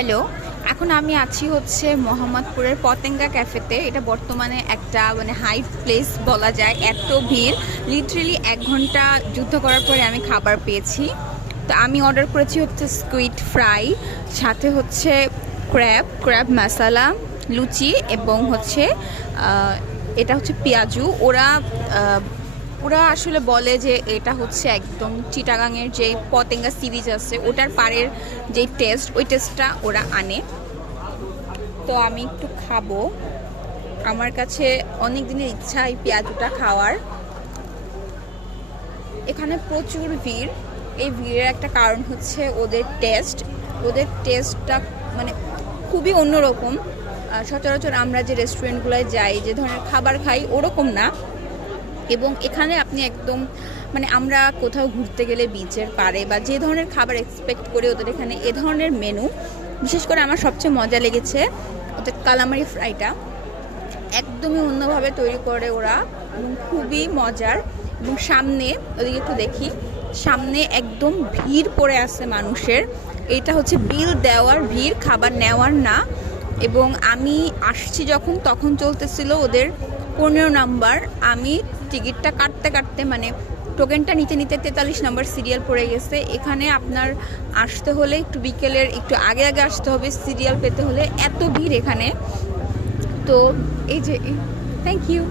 Hello, এখন আমি আছি হচ্ছে মোহাম্মদপুরের পতেঙ্গা ক্যাফেতে। এটা বর্তমানে একটা হাই প্লেস বলা যায়, এত ভিড়। লিটারেলি 1 ঘন্টা যুদ্ধ করার পরে আমি খাবার পেয়েছি। তো আমি অর্ডার করেছি হচ্ছে স্কুইড ফ্রাই, সাথে হচ্ছে ক্র্যাব মশালা, লুচি এবং হচ্ছে এটা হচ্ছে পেঁয়াজু। ওরা আসলে বলে যে এটা হচ্ছে একদম চিটাগাংয়ের যে পতেঙ্গা সি বিচ আছে ওটার পাড়ের যে টেস্ট, ওই টেস্টটা ওরা আনে। তো আমি একটু খাবো, আমার কাছে অনেক দিনের ইচ্ছা এই পেঁয়াজুটা খাওয়ার। এখানে প্রচুর ভিড়। এই ভিড়ের একটা কারণ হচ্ছে ওদের টেস্টটা খুবই অন্যরকম। সচরাচর আমরা যে রেস্টুরেন্টগুলোয় যাই, যে ধরনের খাবার খাই, ওরকম না। এবং এখানে আপনি একদম আমরা কোথাও ঘুরতে গেলে বিচের পাড়ে বা যে ধরনের খাবার এক্সপেক্ট করি, ওদের এখানে এ ধরনের মেনু। বিশেষ করে আমার সবচেয়ে মজা লেগেছে ওদের কালামারি ফ্রাইটা, একদমই অন্যভাবে তৈরি করে ওরা এবং খুবই মজার। এবং সামনে ওদিকে একটু দেখি, সামনে একদম ভিড় পড়ে আছে মানুষের। এটা হচ্ছে বিল দেওয়ার ভিড়, খাবার নেওয়ার না। এবং আমি আসছি যখন, তখন চলতেছিল ওদের 15 নাম্বার। আমি টিকিটটা কাটতে কাটতে টোকেনটা নিতে নিতে 43 নাম্বার সিরিয়াল পড়ে গেছে। এখানে আপনার আসতে হলে একটু বিকেলের একটু আগে আগে আসতে হবে সিরিয়াল পেতে হলে, এত ভিড় এখানে। তো এই যে, থ্যাংক ইউ।